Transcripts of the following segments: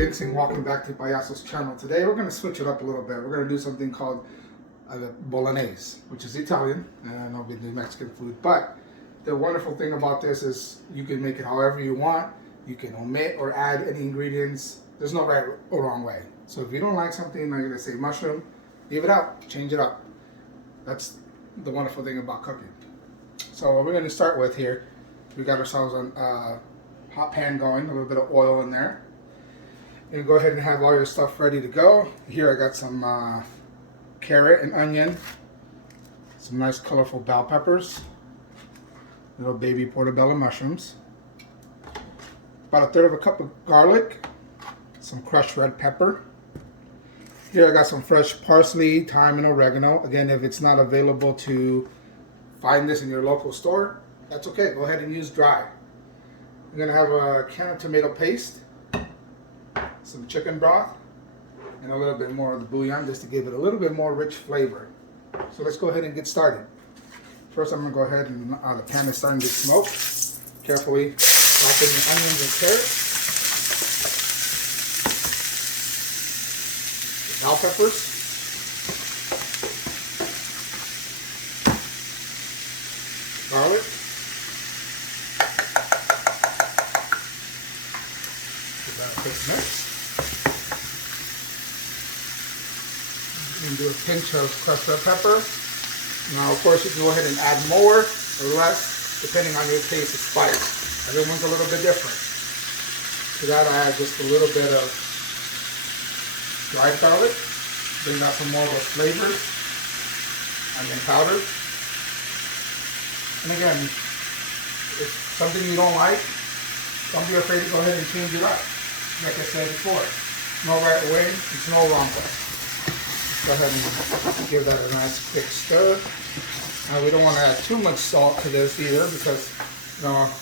greetings and welcome back to Payaso's channel. Today we're going to switch it up a little bit. We're going to do something called bolognese, which is Italian, and I know we do Mexican food. But the wonderful thing about this is you can make it however you want. You can omit or add any ingredients. There's no right or wrong way. So if you don't like something, like let's say mushroom, leave it out, change it up. That's the wonderful thing about cooking. So what we're going to start with here, we got ourselves a hot pan going, a little bit of oil in there. And go ahead and have all your stuff ready to go. Here I got some carrot and onion, some nice colorful bell peppers, little baby portobello mushrooms, about a third of a cup of garlic, some crushed red pepper. Here I got some fresh parsley, thyme, and oregano. Again, if it's not available to find this in your local store, that's okay. Go ahead and use dry. I'm gonna have a can of tomato paste, some chicken broth, and a little bit more of the bouillon just to give it a little bit more rich flavor. So let's go ahead and get started. First I'm going to go ahead and the pan is starting to smoke. Carefully soften the onions and carrots, the bell peppers, garlic, give that a quick mix. And do a pinch of crushed red pepper. Now, of course, you can go ahead and add more or less, depending on your taste of spice. Everyone's a little bit different. To that, I add just a little bit of dried garlic. Bring out some more of those flavors. Onion powder. And again, if something you don't like, don't be afraid to go ahead and change it up. Like I said before, no right way, there's no wrong way. Go ahead and give that a nice quick stir. Now we don't want to add too much salt to this either because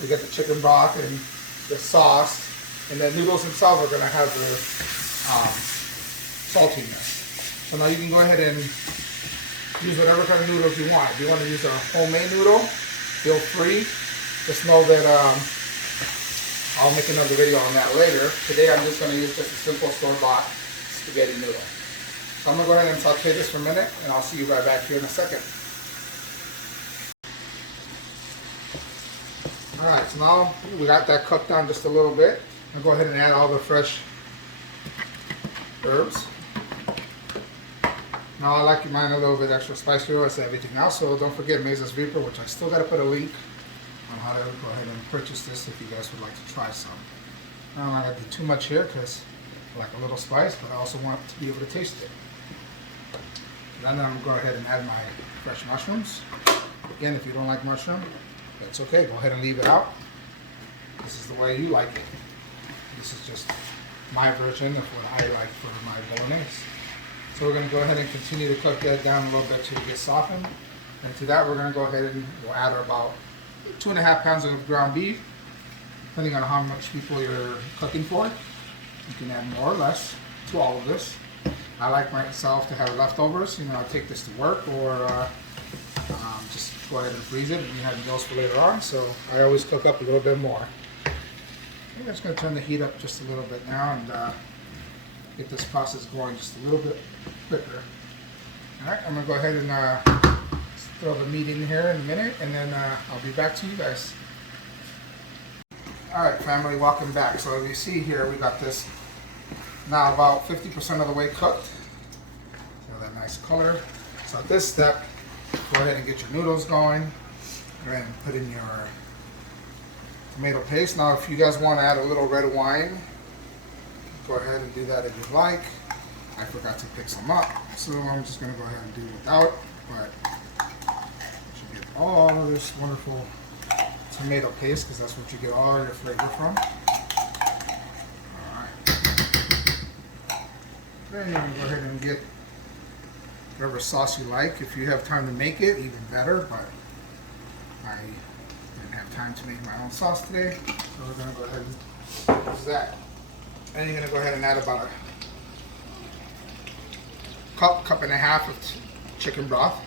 we get the chicken broth and the sauce, and the noodles themselves are going to have the saltiness. So now you can go ahead and use whatever kind of noodles you want. If you want to use a homemade noodle, feel free. Just know that I'll make another video on that later. Today I'm just going to use just a simple store-bought spaghetti noodle. So I'm going to go ahead and saute this for a minute, and I'll see you right back here in a second. Alright, so now we got that cooked down just a little bit. I'll go ahead and add all the fresh herbs. Now I like mine a little bit extra spicier as everything else, so don't forget Mesa's Reaper, which I still got to put a link on how to go ahead and purchase this if you guys would like to try some. I don't want to do too much here because I like a little spice, but I also want to be able to taste it. Then I'm going to go ahead and add my fresh mushrooms. Again, if you don't like mushroom, that's okay. Go ahead and leave it out. This is the way you like it. This is just my version of what I like for my bolognese. So we're going to go ahead and continue to cook that down a little bit till it gets softened. And to that, we're going to go ahead and we'll add about 2.5 pounds of ground beef, depending on how much people you're cooking for. You can add more or less to all of this. I like myself to have leftovers. I take this to work or just go ahead and freeze it and have those for later on. So I always cook up a little bit more. I'm just going to turn the heat up just a little bit now and get this process going just a little bit quicker. Alright, I'm going to go ahead and throw the meat in here in a minute, and then I'll be back to you guys. Alright family, welcome back. So as you see here, we got this now about 50% of the way cooked. So that nice color. So at this step, go ahead and get your noodles going. Go ahead and put in your tomato paste. Now if you guys want to add a little red wine, go ahead and do that if you'd like. I forgot to pick some up, so I'm just going to go ahead and do it without. But you should get all of this wonderful tomato paste because that's what you get all your flavor from. Then you're going to go ahead and get whatever sauce you like. If you have time to make it, even better, but I didn't have time to make my own sauce today, so we're going to go ahead and use that. And you're going to go ahead and add about a cup and a half of chicken broth.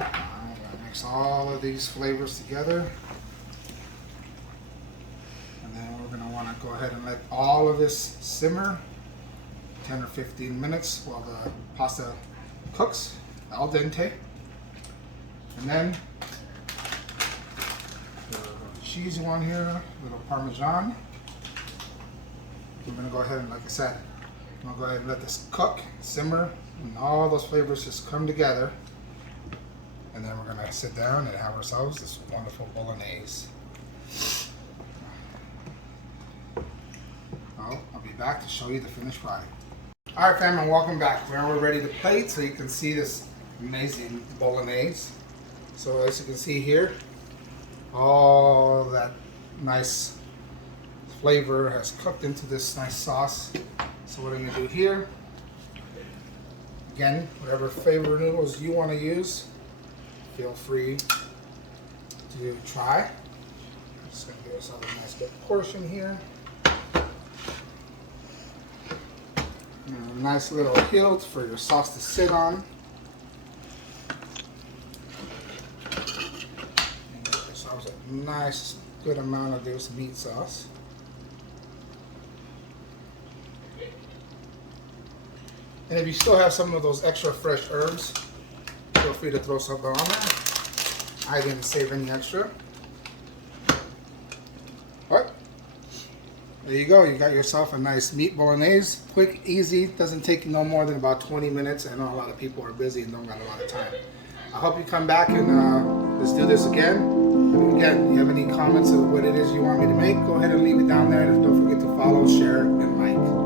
I'm going to mix all of these flavors together. And then we're ahead and let all of this simmer 10 or 15 minutes while the pasta cooks al dente. And then the cheesy one here, a little Parmesan. We're gonna go ahead and, like I said, I'm gonna go ahead and let this cook, simmer, and all those flavors just come together. And then we're gonna sit down and have ourselves this wonderful bolognese. I'll be back to show you the finished product. All right, family, welcome back. Now we're ready to plate so you can see this amazing bolognese. So as you can see here, all that nice flavor has cooked into this nice sauce. So what I'm gonna do here, again, whatever flavor noodles you want to use, feel free to try. I'm just gonna give ourselves a nice good portion here. A nice little hilt for your sauce to sit on. And give ourselves a nice good amount of this meat sauce. And if you still have some of those extra fresh herbs, feel free to throw some on there. I didn't save any extra. But there you go. You got yourself a nice meat bolognese. Quick, easy. Doesn't take no more than about 20 minutes. I know a lot of people are busy and don't got a lot of time. I hope you come back and let's do this again. And again, you have any comments of what it is you want me to make, go ahead and leave it down there. And don't forget to follow, share, and like.